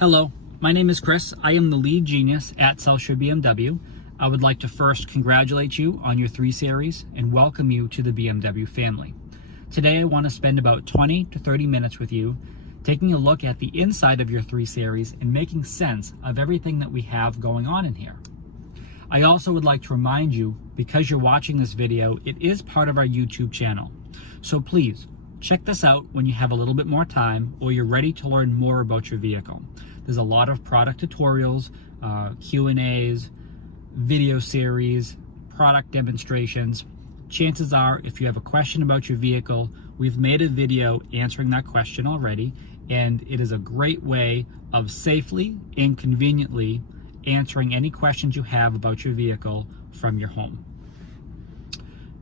Hello, my name is Chris. I am the lead genius at South BMW. I would like to first congratulate you on your 3 Series and welcome you to the BMW family. Today I want to spend about 20 to 30 minutes with you taking a look at the inside of your 3 Series and making sense of everything that we have going on in here. I also would like to remind you, because you're watching this video, it is part of our YouTube channel. So please, check this out when you have a little bit more time or you're ready to learn more about your vehicle. There's a lot of product tutorials, Q&As, video series, product demonstrations. Chances are, if you have a question about your vehicle, we've made a video answering that question already, and it is a great way of safely and conveniently answering any questions you have about your vehicle from your home.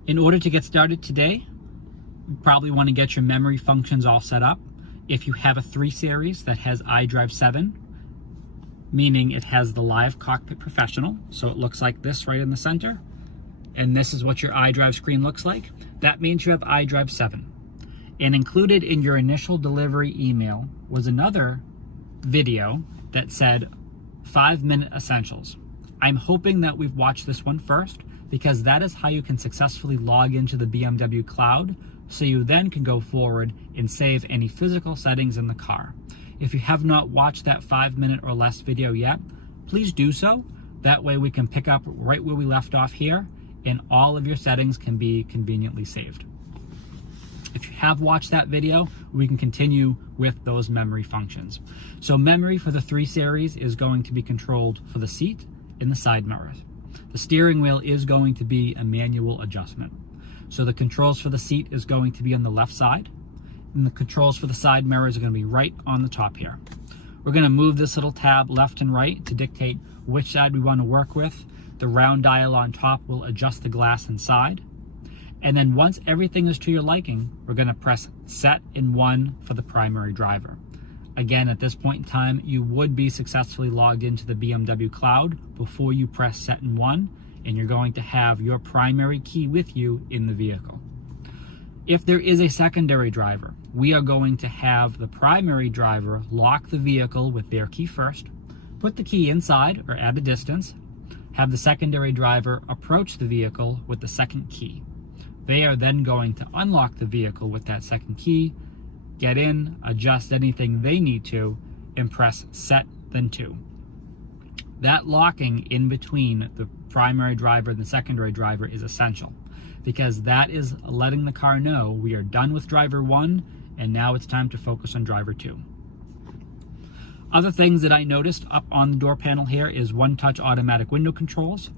In order to get started today, you probably want to get your memory functions all set up. If you have a 3 Series that has iDrive 7, meaning it has the Live Cockpit Professional, so it looks like this right in the center, and this is what your iDrive screen looks like, that means you have iDrive 7. And included in your initial delivery email was another video that said 5-minute essentials. I'm hoping that we've watched this one first, because that is how you can successfully log into the BMW cloud, so you then can go forward and save any physical settings in the car. If you have not watched that 5-minute or less video yet, please do so. That way we can pick up right where we left off here, and all of your settings can be conveniently saved. If you have watched that video, we can continue with those memory functions. So memory for the 3 Series is going to be controlled for the seat and the side mirrors. The steering wheel is going to be a manual adjustment. So the controls for the seat is going to be on the left side, and the controls for the side mirrors are going to be right on the top here. We're going to move this little tab left and right to dictate which side we want to work with. The round dial on top will adjust the glass inside. And then once everything is to your liking, we're going to press set in 1 for the primary driver. Again, at this point in time, you would be successfully logged into the BMW cloud before you press set in 1, and you're going to have your primary key with you in the vehicle. If there is a secondary driver, we are going to have the primary driver lock the vehicle with their key first, put the key inside or at a distance, have the secondary driver approach the vehicle with the second key. They are then going to unlock the vehicle with that second key, get in, adjust anything they need to, and press set, then 2. That locking in between the primary driver and the secondary driver is essential, because that is letting the car know we are done with driver 1 and now it's time to focus on driver 2. Other things that I noticed up on the door panel here is one-touch automatic window controls.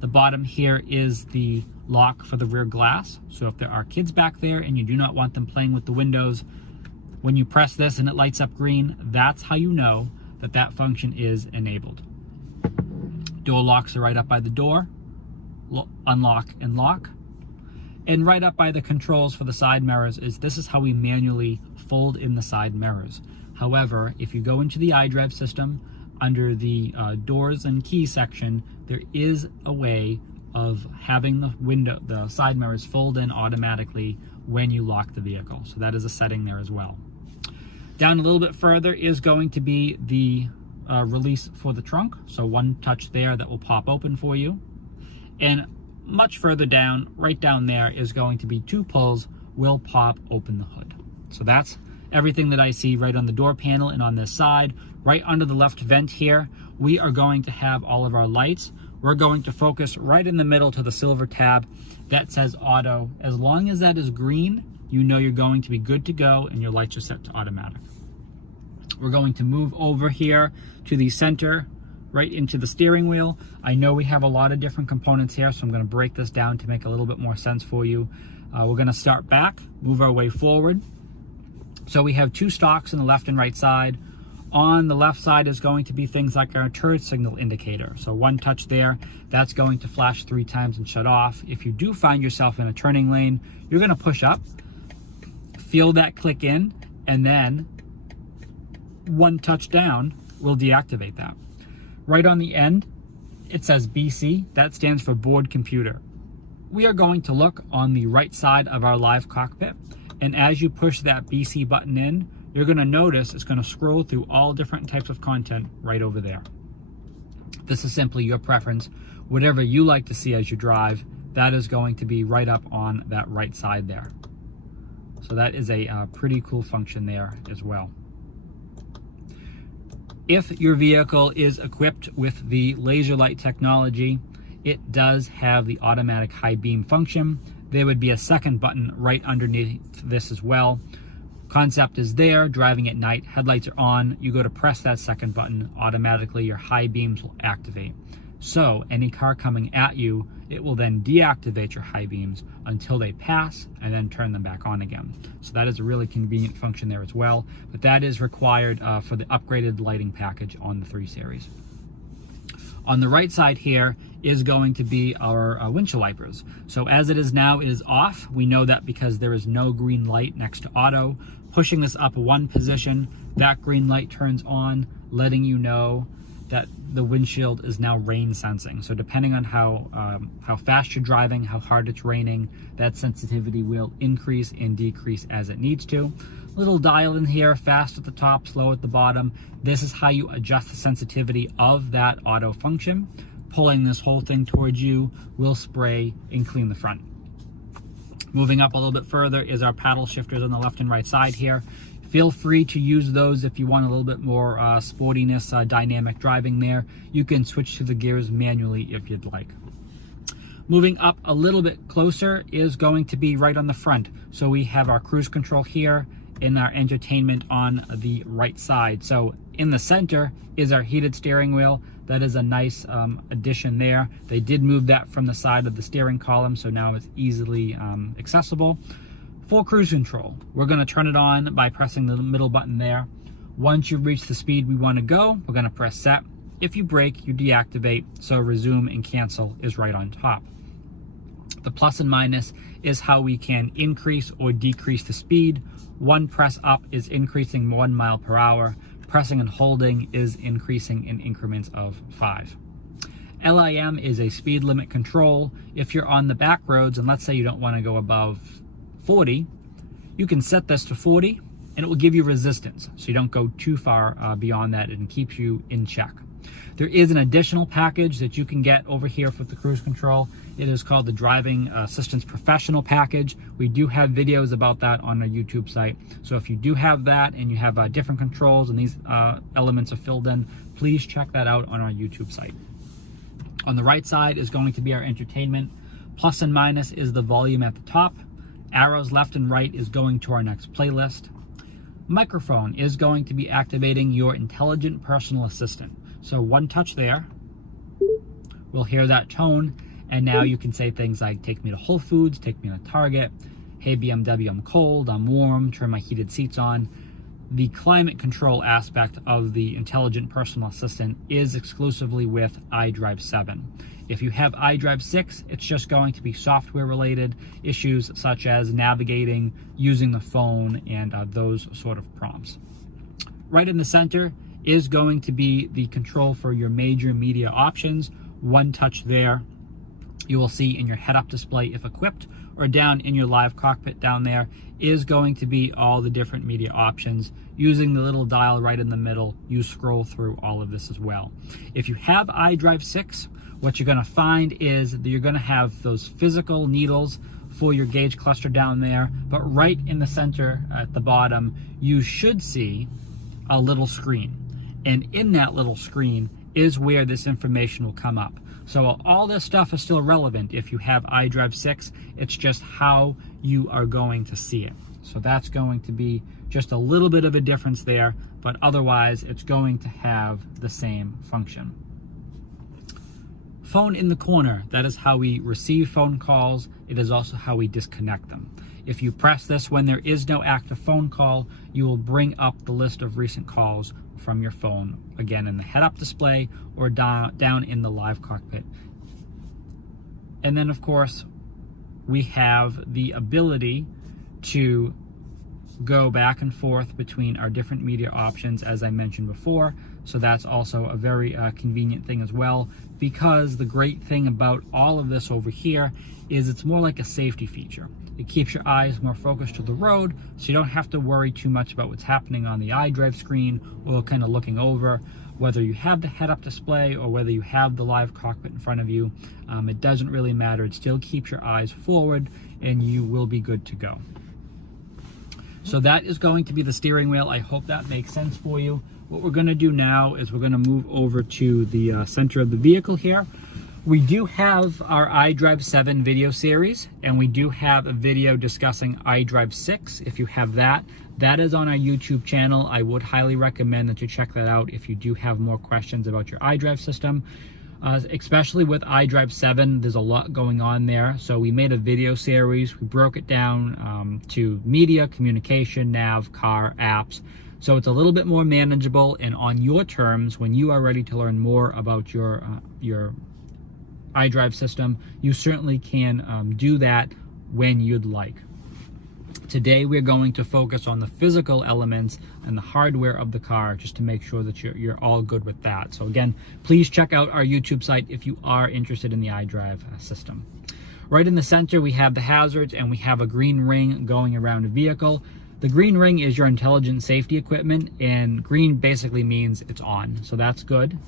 The bottom here is the lock for the rear glass. So if there are kids back there and you do not want them playing with the windows, when you press this and it lights up green, that's how you know that that function is enabled. Door locks are right up by the door, unlock and lock. And right up by the controls for the side mirrors this is how we manually fold in the side mirrors. However, if you go into the iDrive system, under the doors and keys section, there is a way of having the side mirrors fold in automatically when you lock the vehicle. So that is a setting there as well. Down a little bit further is going to be the release for the trunk. So one touch there that will pop open for you. And much further down, right down there, is going to be 2 pulls will pop open the hood. So that's everything that I see right on the door panel and on this side. Right under the left vent here, we are going to have all of our lights. We're going to focus right in the middle to the silver tab that says auto. As long as that is green, you know you're going to be good to go and your lights are set to automatic. We're going to move over here to the center, right into the steering wheel. I know we have a lot of different components here, so I'm going to break this down to make a little bit more sense for you. We're going to start back, move our way forward. So we have 2 stalks on the left and right side. On the left side is going to be things like our turn signal indicator. So one touch there, that's going to flash 3 times and shut off. If you do find yourself in a turning lane, you're going to push up, feel that click in, and then one touch down will deactivate that. Right on the end, it says BC. That stands for board computer. We are going to look on the right side of our live cockpit, and as you push that BC button in, you're going to notice it's going to scroll through all different types of content right over there. This is simply your preference. Whatever you like to see as you drive, that is going to be right up on that right side there. So that is a pretty cool function there as well. If your vehicle is equipped with the laser light technology, it does have the automatic high beam function. There would be a second button right underneath this as well. Concept is there, driving at night, headlights are on, you go to press that second button, automatically your high beams will activate. So any car coming at you, it will then deactivate your high beams until they pass and then turn them back on again. So that is a really convenient function there as well, but that is required for the upgraded lighting package on the 3 Series. On the right side here is going to be our windshield wipers. So as it is now, it is off. We know that because there is no green light next to auto. Pushing this up one position, that green light turns on, letting you know that the windshield is now rain sensing. So depending on how fast you're driving, how hard it's raining, that sensitivity will increase and decrease as it needs to. Little dial in here, fast at the top, slow at the bottom. This is how you adjust the sensitivity of that auto function. Pulling this whole thing towards you will spray and clean the front. Moving up a little bit further is our paddle shifters on the left and right side here. Feel free to use those if you want a little bit more sportiness, dynamic driving there. You can switch to the gears manually if you'd like. Moving up a little bit closer is going to be right on the front. So we have our cruise control here and our entertainment on the right side. So in the center is our heated steering wheel. That is a nice addition there. They did move that from the side of the steering column, so now it's easily accessible. For cruise control, we're going to turn it on by pressing the middle button there. Once you've reached the speed we want to go, we're going to press set. If you brake, you deactivate, so resume and cancel is right on top. The plus and minus is how we can increase or decrease the speed. One press up is increasing 1 mile per hour. Pressing and holding is increasing in increments of 5. LIM is a speed limit control. If you're on the back roads, and let's say you don't want to go above 40, you can set this to 40 and it will give you resistance, so you don't go too far beyond that, and keeps you in check. There is an additional package that you can get over here for the cruise control. It is called the Driving Assistance Professional Package. We do have videos about that on our YouTube site. So if you do have that and you have different controls and these elements are filled in, please check that out on our YouTube site. On the right side is going to be our entertainment. Plus and minus is the volume at the top. Arrows left and right is going to our next playlist. Microphone is going to be activating your intelligent personal assistant. So one touch there, we'll hear that tone, and now you can say things like, take me to Whole Foods, take me to Target, hey BMW, I'm cold, I'm warm, turn my heated seats on. The climate control aspect of the intelligent personal assistant is exclusively with iDrive 7. If you have iDrive 6, it's just going to be software related issues such as navigating, using the phone, and those sort of prompts. Right in the center is going to be the control for your major media options. One touch there, you will see in your head-up display if equipped, or down in your live cockpit down there is going to be all the different media options. Using the little dial right in the middle, you scroll through all of this as well. If you have iDrive 6, what you're going to find is that you're going to have those physical needles for your gauge cluster down there, but right in the center at the bottom, you should see a little screen. And in that little screen is where this information will come up. So all this stuff is still relevant if you have iDrive 6. It's just how you are going to see it. So that's going to be just a little bit of a difference there, but otherwise it's going to have the same function. Phone in the corner, that is how we receive phone calls. It is also how we disconnect them. If you press this when there is no active phone call, you will bring up the list of recent calls from your phone, again in the head-up display or down in the live cockpit. And then of course, we have the ability to go back and forth between our different media options, as I mentioned before. So that's also a very convenient thing as well, because the great thing about all of this over here is it's more like a safety feature. It keeps your eyes more focused to the road, so you don't have to worry too much about what's happening on the iDrive screen or kind of looking over. Whether you have the head-up display or whether you have the live cockpit in front of you, it doesn't really matter. It still keeps your eyes forward and you will be good to go. So that is going to be the steering wheel. I hope that makes sense for you. What we're going to do now is we're going to move over to the center of the vehicle here. We do have our iDrive 7 video series, and we do have a video discussing iDrive 6. If you have that, that is on our YouTube channel. I would highly recommend that you check that out if you do have more questions about your iDrive system. Especially with iDrive 7, there's a lot going on there. So we made a video series. We broke it down to media, communication, nav, car, apps. So it's a little bit more manageable and on your terms. When you are ready to learn more about your iDrive system, you certainly can do that when you'd like. Today we're going to focus on the physical elements and the hardware of the car, just to make sure that you're all good with that. So again, please check out our YouTube site if you are interested in the iDrive system. Right in the center we have the hazards, and we have a green ring going around a vehicle. The green ring is your intelligent safety equipment, and green basically means it's on, so that's good.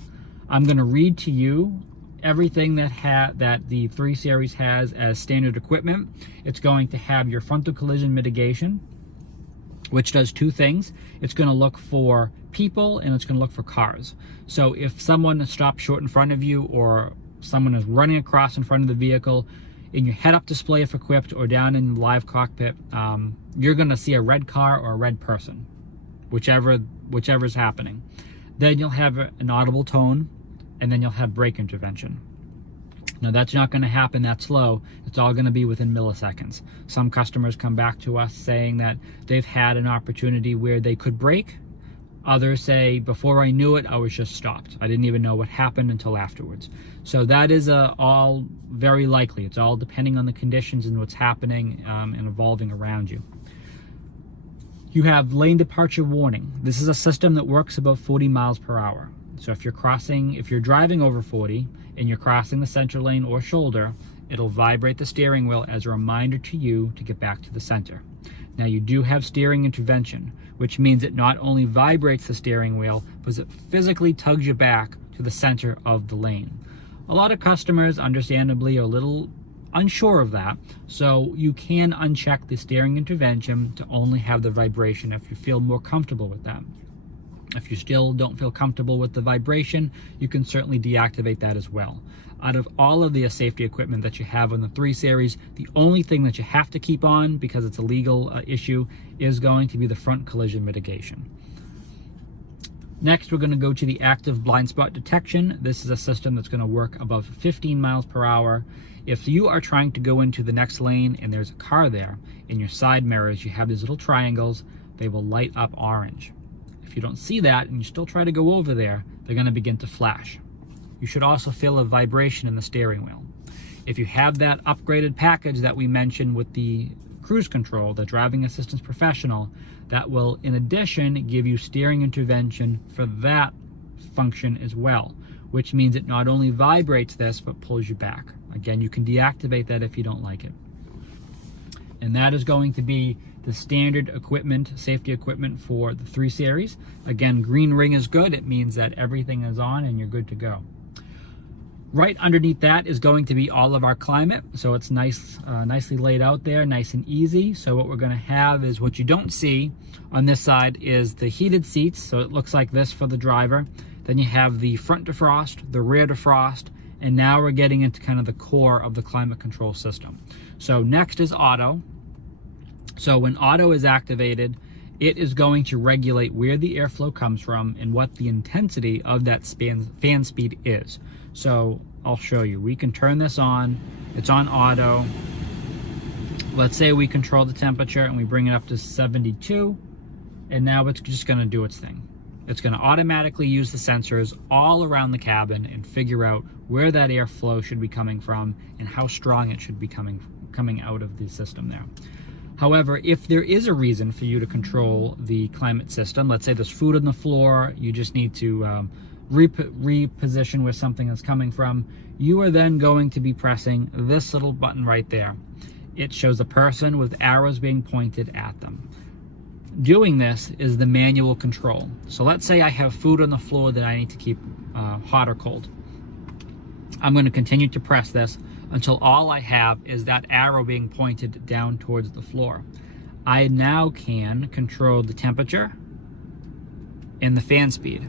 I'm going to read to you everything that the 3 Series has as standard equipment. It's going to have your frontal collision mitigation, which does 2 things. It's going to look for people and it's going to look for cars. So if someone stops short in front of you, or someone is running across in front of the vehicle, in your head-up display if equipped, or down in the live cockpit, you're going to see a red car or a red person, whichever is happening. Then you'll have an audible tone, and then you'll have brake intervention. Now that's not going to happen that slow. It's all going to be within milliseconds. Some customers come back to us saying that they've had an opportunity where they could brake. Others say, before I knew it, I was just stopped. I didn't even know what happened until afterwards. So that is all very likely. It's all depending on the conditions and what's happening and evolving around you. You have lane departure warning. This is a system that works about 40 miles per hour. So if you're driving over 40 and you're crossing the center lane or shoulder, it'll vibrate the steering wheel as a reminder to you to get back to the center. Now you do have steering intervention, which means it not only vibrates the steering wheel, but it physically tugs you back to the center of the lane. A lot of customers, understandably, are a little unsure of that, so you can uncheck the steering intervention to only have the vibration if you feel more comfortable with that. If you still don't feel comfortable with the vibration, you can certainly deactivate that as well. Out of all of the safety equipment that you have on the 3 Series, the only thing that you have to keep on, because it's a legal issue, is going to be the front collision mitigation. Next, we're going to go to the active blind spot detection. This is a system that's going to work above 15 miles per hour. If you are trying to go into the next lane and there's a car there, in your side mirrors you have these little triangles, they will light up orange. If you don't see that and you still try to go over there, they're going to begin to flash. You should also feel a vibration in the steering wheel. If you have that upgraded package that we mentioned with the cruise control, the driving assistance professional, that will in addition give you steering intervention for that function as well, which means it not only vibrates this but pulls you back. Again, you can deactivate that if you don't like it. And that is going to be the standard equipment, safety equipment for the 3 Series. Again, green ring is good. It means that everything is on and you're good to go. Right underneath that is going to be all of our climate. So it's nicely laid out there, nice and easy. So what we're going to have is, what you don't see on this side is the heated seats. So it looks like this for the driver. Then you have the front defrost, the rear defrost, and now we're getting into kind of the core of the climate control system. So next is auto. So when auto is activated, it is going to regulate where the airflow comes from and what the intensity of that fan speed is. So I'll show you. We can turn this on. It's on auto. Let's say we control the temperature and we bring it up to 72, and now it's just going to do its thing. It's going to automatically use the sensors all around the cabin and figure out where that airflow should be coming from and how strong it should be coming out of the system there. However, if there is a reason for you to control the climate system, let's say there's food on the floor, you just need to reposition where something is coming from, you are then going to be pressing this little button right there. It shows a person with arrows being pointed at them. Doing this is the manual control. So let's say I have food on the floor that I need to keep hot or cold. I'm going to continue to press this until all I have is that arrow being pointed down towards the floor. I now can control the temperature and the fan speed.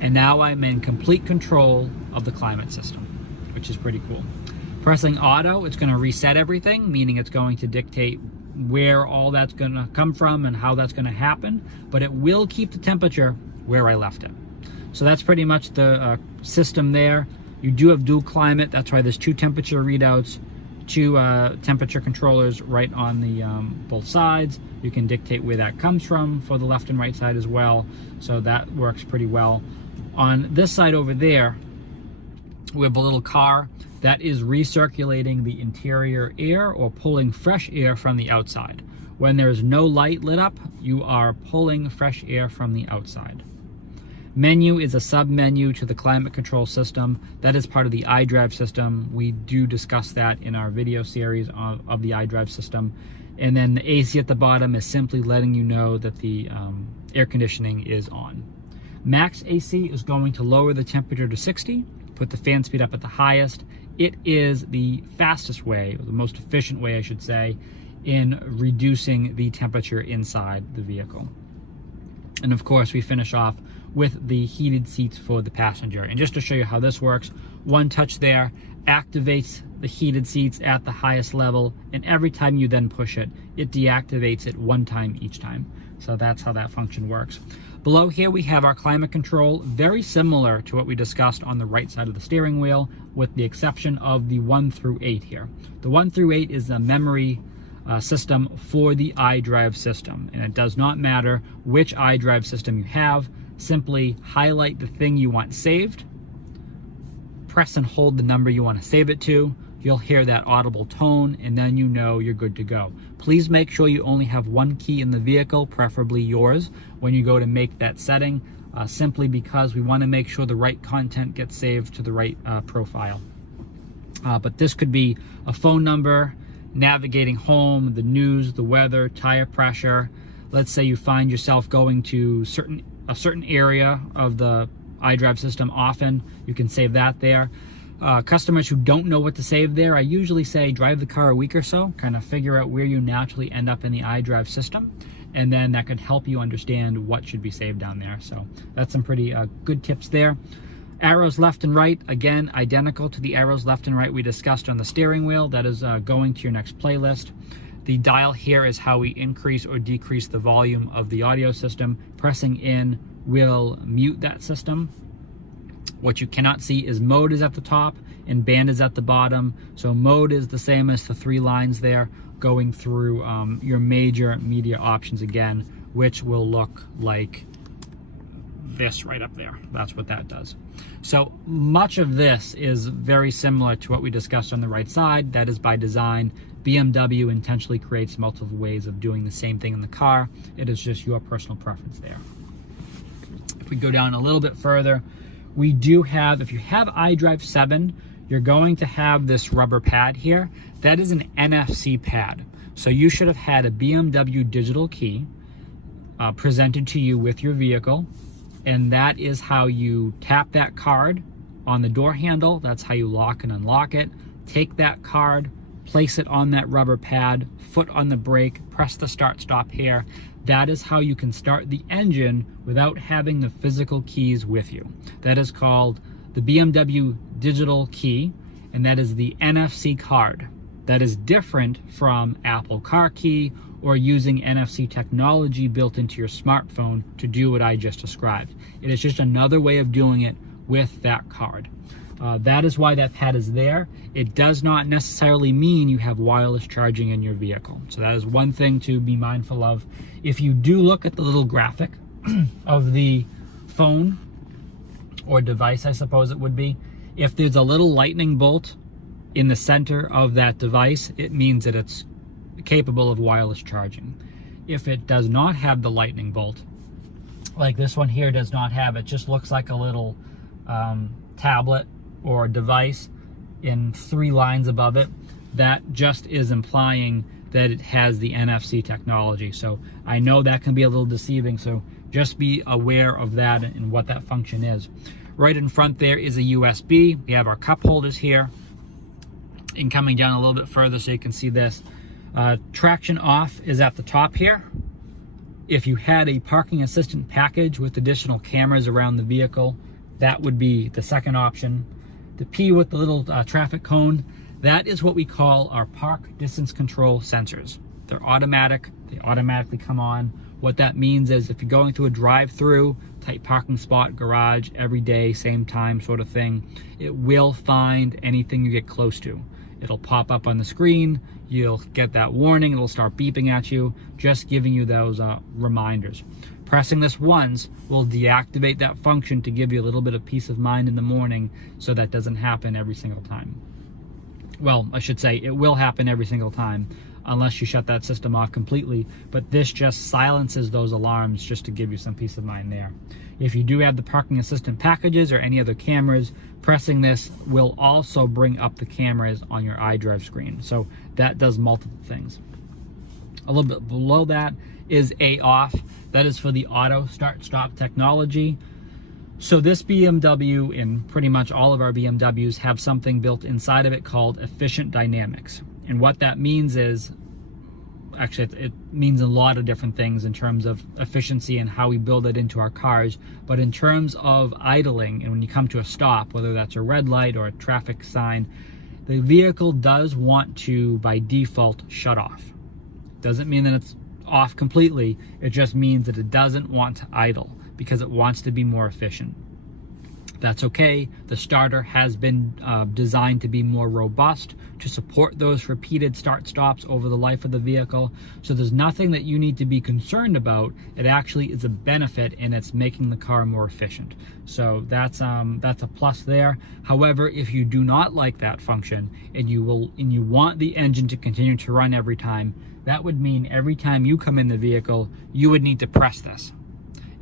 And now I'm in complete control of the climate system, which is pretty cool. Pressing auto, it's going to reset everything, meaning it's going to dictate where all that's going to come from and how that's going to happen, but it will keep the temperature where I left it. So that's pretty much the system there. You do have dual climate, that's why there's 2 temperature readouts, 2 temperature controllers right on the both sides. You can dictate where that comes from for the left and right side as well, so that works pretty well. On this side over there, we have a little car that is recirculating the interior air or pulling fresh air from the outside. When there's no light lit up, you are pulling fresh air from the outside. Menu is a sub-menu to the climate control system. That is part of the iDrive system. We do discuss that in our video series of the iDrive system. And then the AC at the bottom is simply letting you know that the air conditioning is on. Max AC is going to lower the temperature to 60, put the fan speed up at the highest. It is the fastest way, or the most efficient way I should say, in reducing the temperature inside the vehicle. And of course we finish off with the heated seats for the passenger. And just to show you how this works, one touch there activates the heated seats at the highest level, and every time you then push it, it deactivates it 1 time each time. So that's how that function works. Below here we have our climate control, very similar to what we discussed on the right side of the steering wheel, with the exception of the 1 through 8 here. The 1 through 8 is the memory system for the iDrive system, and it does not matter which iDrive system you have. Simply highlight the thing you want saved, press and hold the number you want to save it to. You'll hear that audible tone, and then you know you're good to go. Please make sure you only have 1 key in the vehicle, preferably yours, when you go to make that setting, simply because we want to make sure the right content gets saved to the right profile. But this could be a phone number, navigating home, the news, the weather, tire pressure. Let's say you find yourself going to a certain area of the iDrive system often, you can save that there. Customers who don't know what to save there, I usually say drive the car a week or so, kind of figure out where you naturally end up in the iDrive system, and then that could help you understand what should be saved down there. So that's some pretty good tips there. Arrows left and right, again, identical to the arrows left and right we discussed on the steering wheel. That is going to your next playlist. The dial here is how we increase or decrease the volume of the audio system. Pressing in will mute that system. What you cannot see is mode is at the top and band is at the bottom. So mode is the same as the 3 lines there, going through your major media options again, which will look like this right up there. That's what that does. So much of this is very similar to what we discussed on the right side. That is by design. BMW intentionally creates multiple ways of doing the same thing in the car. It is just your personal preference there. If we go down a little bit further, we do have, if you have iDrive 7, you're going to have this rubber pad here. That is an NFC pad. So you should have had a BMW digital key presented to you with your vehicle, and that is how you tap that card on the door handle. That's how you lock and unlock it. Take that card, place it on that rubber pad, foot on the brake, press the start stop here. That is how you can start the engine without having the physical keys with you. That is called the BMW digital key, and that is the NFC card. That is different from Apple Car Key or using NFC technology built into your smartphone to do what I just described. It is just another way of doing it with that card. That is why that pad is there. It does not necessarily mean you have wireless charging in your vehicle. So that is one thing to be mindful of. If you do look at the little graphic of the phone or device, I suppose it would be, if there's a little lightning bolt in the center of that device, it means that it's capable of wireless charging. If it does not have the lightning bolt, like this one here does not have, it just looks like a little tablet or device in 3 lines above it, that just is implying that it has the NFC technology. So I know that can be a little deceiving, so just be aware of that and what that function is. Right in front there is a USB. We have our cup holders here. And coming down a little bit further so you can see this. Traction off is at the top here. If you had a parking assistant package with additional cameras around the vehicle, that would be the second option. The P with the little traffic cone, that is what we call our park distance control sensors. They're automatic, they automatically come on. What that means is if you're going through a drive-through type parking spot, garage, every day, same time sort of thing, it will find anything you get close to. It'll pop up on the screen, you'll get that warning, it'll start beeping at you, just giving you those reminders. Pressing this once will deactivate that function to give you a little bit of peace of mind in the morning, so that doesn't happen every single time. Well, I should say it will happen every single time unless you shut that system off completely, but this just silences those alarms just to give you some peace of mind there. If you do have the parking assistant packages or any other cameras, pressing this will also bring up the cameras on your iDrive screen. So that does multiple things. A little bit below that is A off. That is for the auto start stop technology. So this BMW, and pretty much all of our BMWs, have something built inside of it called efficient dynamics. And what that means is, actually it means a lot of different things in terms of efficiency and how we build it into our cars. But in terms of idling, and when you come to a stop, whether that's a red light or a traffic sign, the vehicle does want to, by default, shut off. Doesn't mean that it's off completely. It just means that it doesn't want to idle because it wants to be more efficient. That's okay. The starter has been designed to be more robust to support those repeated start stops over the life of the vehicle. So there's nothing that you need to be concerned about. It actually is a benefit, and it's making the car more efficient. So that's a plus there. However, if you do not like that function and you want the engine to continue to run every time, that would mean every time you come in the vehicle, you would need to press this.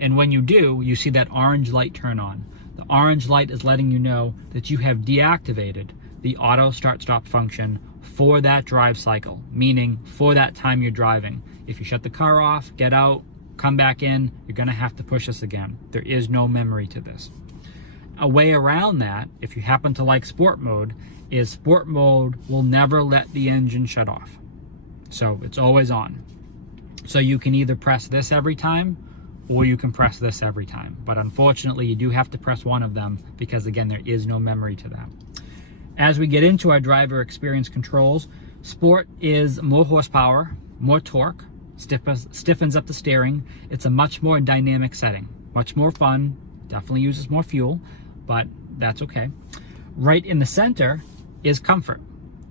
And when you do, you see that orange light turn on. The orange light is letting you know that you have deactivated the auto start stop function for that drive cycle, meaning for that time you're driving. If you shut the car off, get out, come back in, you're gonna have to push this again. There is no memory to this. A way around that, if you happen to like sport mode, is sport mode will never let the engine shut off. So it's always on. So you can either press this every time, or you can press this every time. But unfortunately, you do have to press one of them because, again, there is no memory to that. As we get into our driver experience controls, Sport is more horsepower, more torque, stiffens up the steering. It's a much more dynamic setting, much more fun, definitely uses more fuel, but that's okay. Right in the center is Comfort.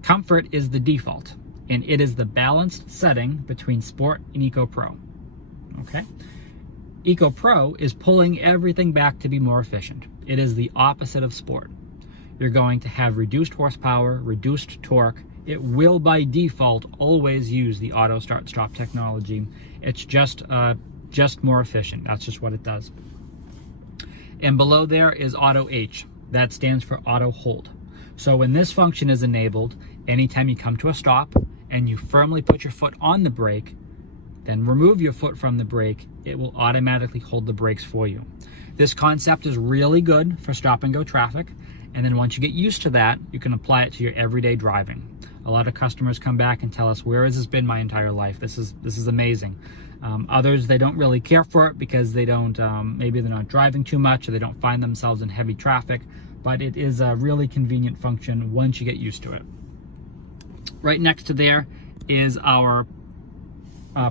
Comfort is the default, and it is the balanced setting between Sport and Eco Pro, okay? Eco Pro is pulling everything back to be more efficient. It is the opposite of Sport. You're going to have reduced horsepower, reduced torque. It will by default always use the auto start stop technology. It's just more efficient. That's just what it does. And below there is Auto H. That stands for auto hold. So when this function is enabled, anytime you come to a stop and you firmly put your foot on the brake, then remove your foot from the brake, it will automatically hold the brakes for you. This concept is really good for stop and go traffic, and then once you get used to that, you can apply it to your everyday driving. A lot of customers come back and tell us, where has this been my entire life? This is amazing. Others, they don't really care for it because they don't, maybe they're not driving too much or they don't find themselves in heavy traffic, but it is a really convenient function once you get used to it. Right next to there is our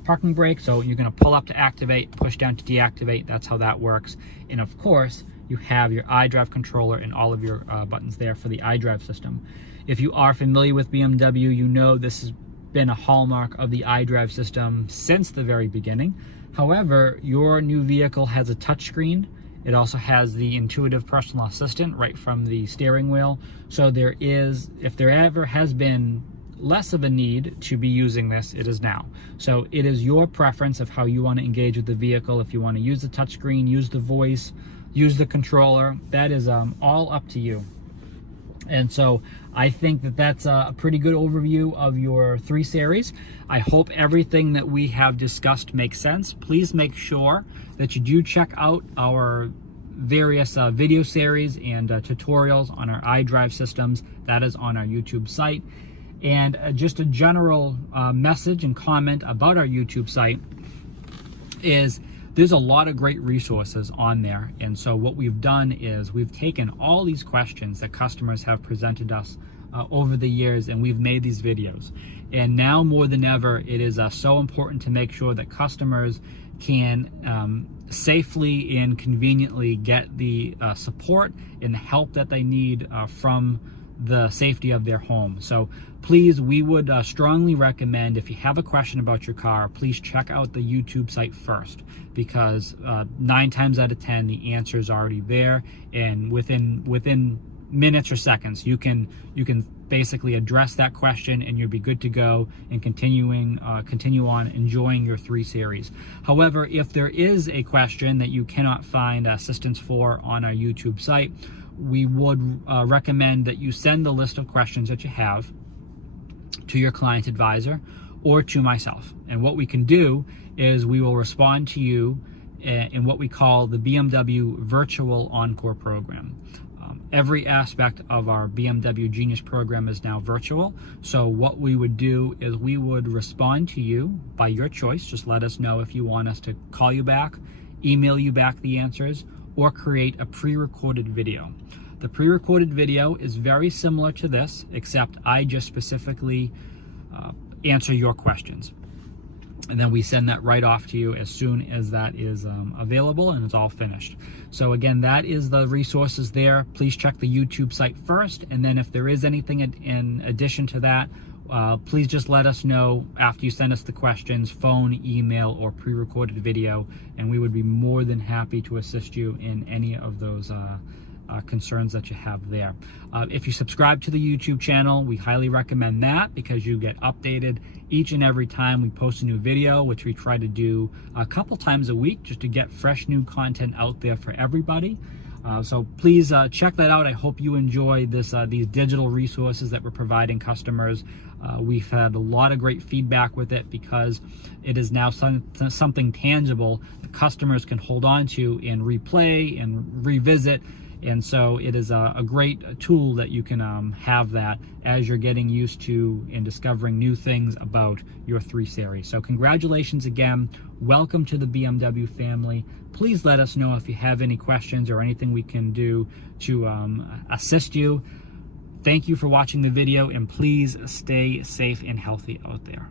parking brake. So you're going to pull up to activate, push down to deactivate. That's how that works. And of course, you have your iDrive controller and all of your buttons there for the iDrive system. If you are familiar with BMW, you know this has been a hallmark of the iDrive system since the very beginning. However, your new vehicle has a touchscreen. It also has the intuitive personal assistant right from the steering wheel. So there is, if there ever has been less of a need to be using this, it is now. So it is your preference of how you want to engage with the vehicle. If you want to use the touchscreen, use the voice, use the controller, that is all up to you. And so I think that that's a pretty good overview of your 3 Series. I hope everything that we have discussed makes sense. Please make sure that you do check out our various video series and tutorials on our iDrive systems. That is on our YouTube site. And just a general message and comment about our YouTube site is there's a lot of great resources on there. And so what we've done is we've taken all these questions that customers have presented us over the years, and we've made these videos. And now more than ever, it is so important to make sure that customers can safely and conveniently get the support and the help that they need from the safety of their home. So please, we would strongly recommend, if you have a question about your car, please check out the YouTube site first, because 9 times out of 10 the answer is already there, and within minutes or seconds you can basically address that question and you'll be good to go and continue on enjoying your 3 Series. However, if there is a question that you cannot find assistance for on our YouTube site, we would recommend that you send the list of questions that you have to your client advisor or to myself. And what we can do is we will respond to you in what we call the BMW Virtual Encore program. Every aspect of our BMW Genius program is now virtual. So what we would do is we would respond to you by your choice. Just let us know if you want us to call you back, email you back the answers, or create a pre-recorded video. The pre-recorded video is very similar to this, except I just specifically answer your questions. And then we send that right off to you as soon as that is available and it's all finished. So again, that is the resources there. Please check the YouTube site first, and then if there is anything in addition to that, please just let us know after you send us the questions, phone, email, or pre-recorded video, and we would be more than happy to assist you in any of those concerns that you have there. If you subscribe to the YouTube channel, we highly recommend that, because you get updated each and every time we post a new video, which we try to do a couple times a week just to get fresh new content out there for everybody. So please check that out. I hope you enjoy these digital resources that we're providing customers. We've had a lot of great feedback with it, because it is now something tangible that customers can hold on to and replay and revisit. And so it is a great tool that you can have that as you're getting used to and discovering new things about your 3 Series. So congratulations again. Welcome to the BMW family. Please let us know if you have any questions or anything we can do to assist you. Thank you for watching the video, and please stay safe and healthy out there.